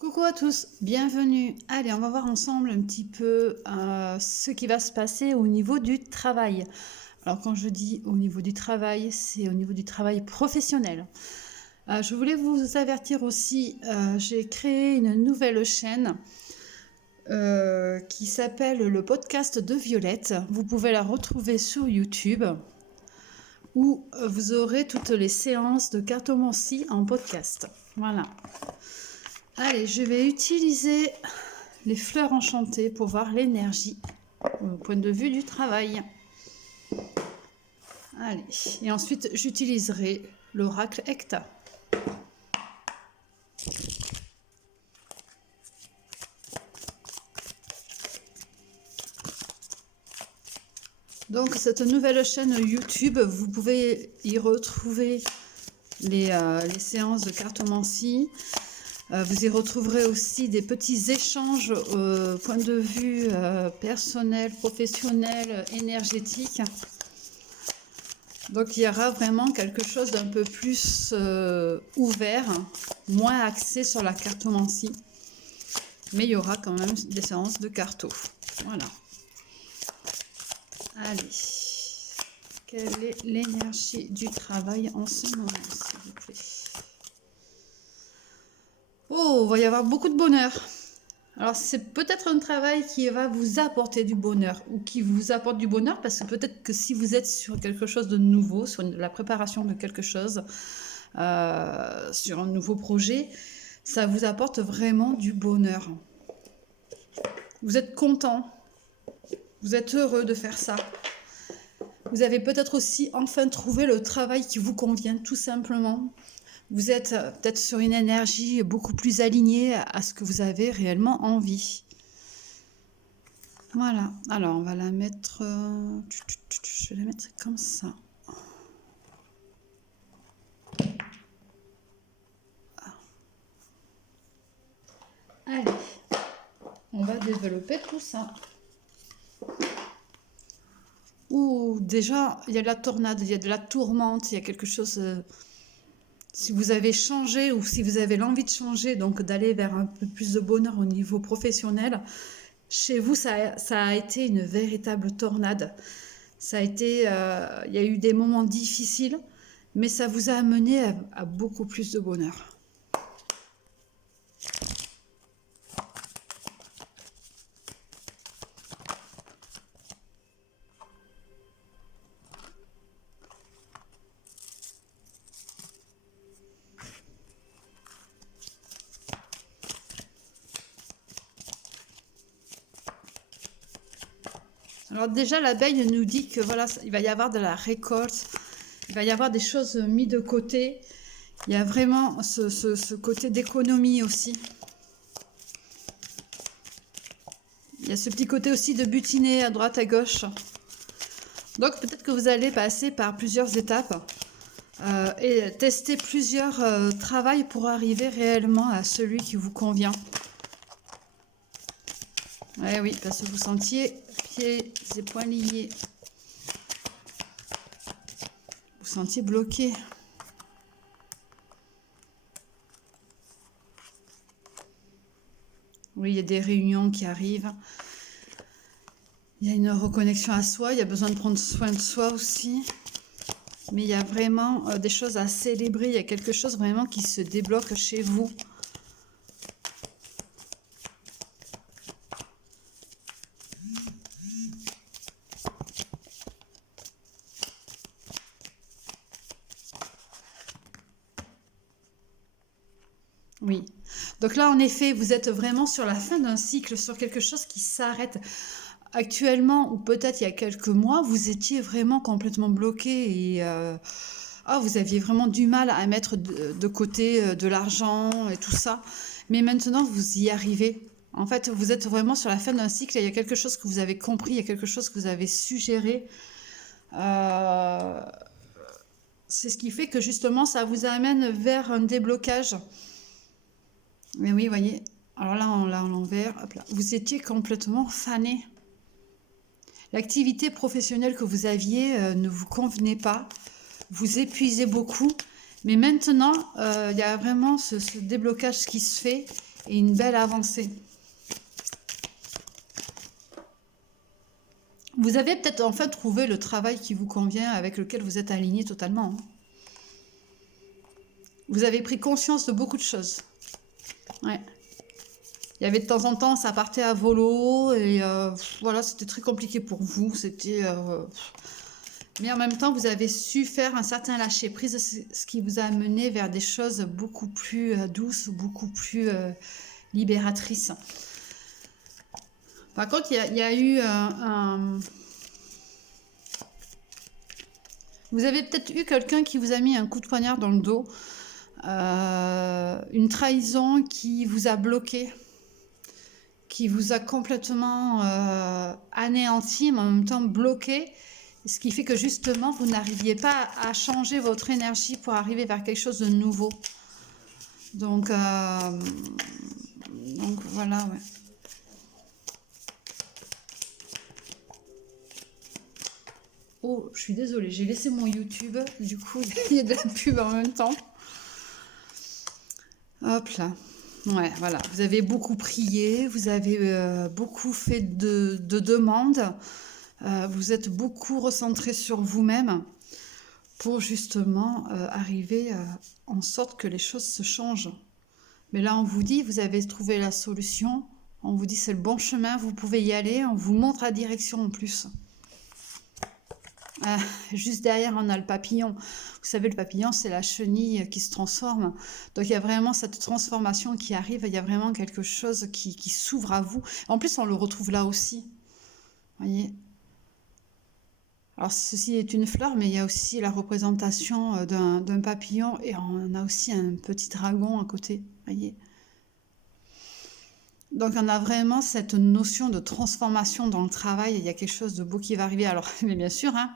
Coucou à tous, bienvenue. Allez, on va voir ensemble un petit peu ce qui va se passer au niveau du travail. Alors quand je dis au niveau du travail, c'est au niveau du travail professionnel. Je voulais vous avertir aussi, j'ai créé une nouvelle chaîne qui s'appelle le podcast de Violette. Vous pouvez la retrouver sur YouTube où vous aurez toutes les séances de cartomancie en podcast. Voilà. Allez, je vais utiliser les fleurs enchantées pour voir l'énergie au point de vue du travail. Allez, et ensuite j'utiliserai l'oracle Hecta. Donc cette nouvelle chaîne YouTube, vous pouvez y retrouver les séances de cartomancie. Vous y retrouverez aussi des petits échanges au point de vue personnel, professionnel, énergétique. Donc il y aura vraiment quelque chose d'un peu plus ouvert, moins axé sur la cartomancie. Mais il y aura quand même des séances de carto. Voilà. Allez. Quelle est l'énergie du travail en ce moment, s'il vous plaît? Oh, il va y avoir beaucoup de bonheur. Alors, c'est peut-être un travail qui va vous apporter du bonheur ou qui vous apporte du bonheur parce que peut-être que si vous êtes sur quelque chose de nouveau, sur la préparation de quelque chose, sur un nouveau projet, ça vous apporte vraiment du bonheur. Vous êtes content, vous êtes heureux de faire ça. Vous avez peut-être aussi enfin trouvé le travail qui vous convient tout simplement. Vous êtes peut-être sur une énergie beaucoup plus alignée à ce que vous avez réellement envie. Voilà. Alors, on va la mettre... je vais la mettre comme ça. Allez. On va développer tout ça. Ouh, déjà, il y a de la tornade, il y a de la tourmente, il y a quelque chose... si vous avez changé ou si vous avez l'envie de changer, donc d'aller vers un peu plus de bonheur au niveau professionnel, chez vous, ça a été une véritable tornade. Ça a été, il y a eu des moments difficiles, mais ça vous a amené à beaucoup plus de bonheur. Alors déjà, l'abeille nous dit que voilà, il va y avoir de la récolte, il va y avoir des choses mises de côté. Il y a vraiment ce côté d'économie aussi. Il y a ce petit côté aussi de butiner à droite à gauche. Donc peut-être que vous allez passer par plusieurs étapes et tester plusieurs travails pour arriver réellement à celui qui vous convient. Eh oui, parce que vous sentiez pieds et poings liés. Vous sentiez bloqué. Oui, il y a des réunions qui arrivent. Il y a une reconnexion à soi. Il y a besoin de prendre soin de soi aussi. Mais il y a vraiment des choses à célébrer. Il y a quelque chose vraiment qui se débloque chez vous. Oui. Donc là, en effet, vous êtes vraiment sur la fin d'un cycle, sur quelque chose qui s'arrête. Actuellement, ou peut-être il y a quelques mois, vous étiez vraiment complètement bloqué et vous aviez vraiment du mal à mettre de côté de l'argent et tout ça. Mais maintenant, vous y arrivez. En fait, vous êtes vraiment sur la fin d'un cycle et il y a quelque chose que vous avez compris, il y a quelque chose que vous avez suggéré. C'est ce qui fait que justement, ça vous amène vers un déblocage. Mais oui, voyez, alors là, on l'a à l'envers. Vous étiez complètement fané. L'activité professionnelle que vous aviez ne vous convenait pas. Vous épuisez beaucoup. Mais maintenant, il y a vraiment ce déblocage qui se fait. et une belle avancée. Vous avez peut-être enfin trouvé le travail qui vous convient, avec lequel vous êtes aligné totalement. Vous avez pris conscience de beaucoup de choses. Ouais. Il y avait de temps en temps, ça partait à volo, et voilà, c'était très compliqué pour vous. C'était... Mais en même temps, vous avez su faire un certain lâcher-prise, ce qui vous a amené vers des choses beaucoup plus douces, beaucoup plus libératrices. Par contre, il y a eu vous avez peut-être eu quelqu'un qui vous a mis un coup de poignard dans le dos, une trahison qui vous a bloqué, qui vous a complètement anéanti, mais en même temps bloqué, ce qui fait que justement, vous n'arriviez pas à changer votre énergie pour arriver vers quelque chose de nouveau. Donc voilà, ouais. Oh, je suis désolée, j'ai laissé mon YouTube, du coup, il y a de la pub en même temps. Hop là. Ouais, voilà. Vous avez beaucoup prié, vous avez beaucoup fait de demandes, vous êtes beaucoup recentré sur vous-même pour justement arriver en sorte que les choses se changent. Mais là, on vous dit, vous avez trouvé la solution, on vous dit c'est le bon chemin, vous pouvez y aller, on vous montre la direction en plus. Juste derrière, on a le papillon. Vous savez, le papillon, c'est la chenille qui se transforme. Donc, il y a vraiment cette transformation qui arrive. Il y a vraiment quelque chose qui s'ouvre à vous. En plus, on le retrouve là aussi. Vous voyez? Alors, ceci est une fleur, mais il y a aussi la représentation d'un papillon. Et on a aussi un petit dragon à côté. Vous voyez? Donc, on a vraiment cette notion de transformation dans le travail. Il y a quelque chose de beau qui va arriver. Alors, mais bien sûr, hein,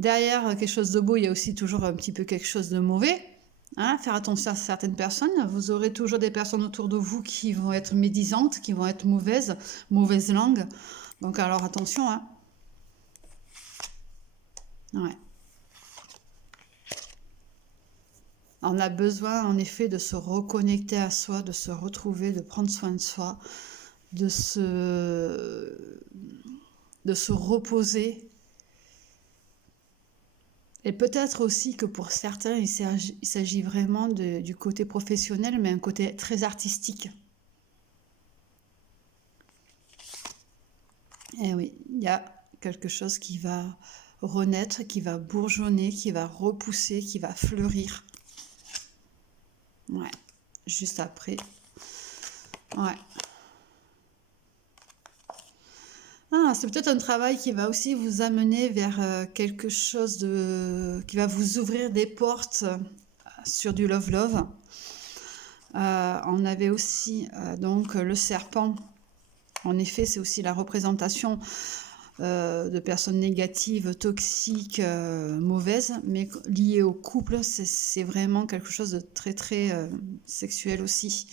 derrière quelque chose de beau, il y a aussi toujours un petit peu quelque chose de mauvais. Hein, faire attention à certaines personnes. Vous aurez toujours des personnes autour de vous qui vont être médisantes, qui vont être mauvaises, mauvaise langue. Donc, alors, attention. Hein. Ouais. On a besoin, en effet, de se reconnecter à soi, de se retrouver, de prendre soin de soi, de se reposer. Et peut-être aussi que pour certains, il s'agit vraiment du côté professionnel, mais un côté très artistique. Et oui, il y a quelque chose qui va renaître, qui va bourgeonner, qui va repousser, qui va fleurir. Ouais, juste après. Ouais. Ah, c'est peut-être un travail qui va aussi vous amener vers quelque chose qui va vous ouvrir des portes sur du love-love. On avait aussi donc le serpent. En effet, c'est aussi la représentation de personnes négatives, toxiques, mauvaises, mais liées au couple, c'est vraiment quelque chose de très très sexuel aussi.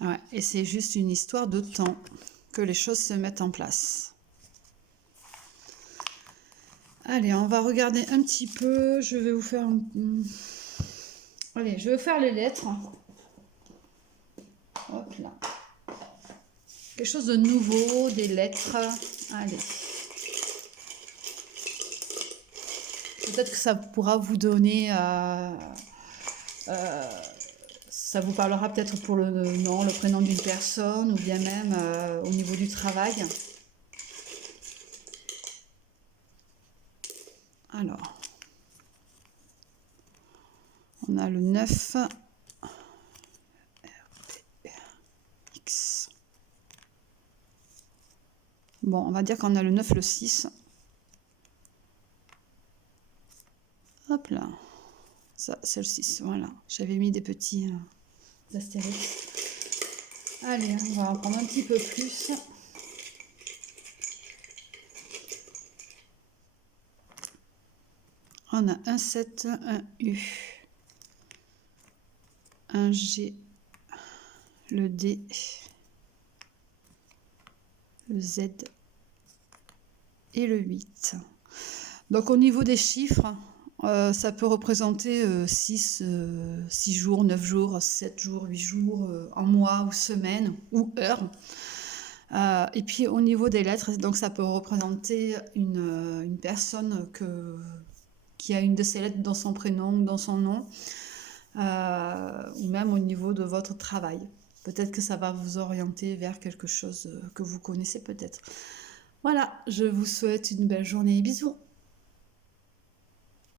Ouais, et c'est juste une histoire de temps que les choses se mettent en place. Allez, on va regarder un petit peu. Je vais vous faire... Allez, je vais faire les lettres. Hop là. Quelque chose de nouveau, des lettres. Allez. Peut-être que ça pourra vous donner... ça vous parlera peut-être pour le nom, le prénom d'une personne, ou bien même au niveau du travail. Alors, on a le 9, X. Bon, on va dire qu'on a le 9, le 6. Hop là. Ça, c'est le 6, voilà. J'avais mis des petits astérix. Allez, on va en prendre un petit peu plus. On a un 7, un U, un G, le D, le Z et le 8. Donc au niveau des chiffres, Ça peut représenter 6 jours, 9 jours, 7 jours, 8 jours, un mois ou semaine ou heure. Et puis au niveau des lettres, donc ça peut représenter une personne qui a une de ces lettres dans son prénom ou dans son nom, ou même au niveau de votre travail. Peut-être que ça va vous orienter vers quelque chose que vous connaissez peut-être. Voilà, je vous souhaite une belle journée et bisous.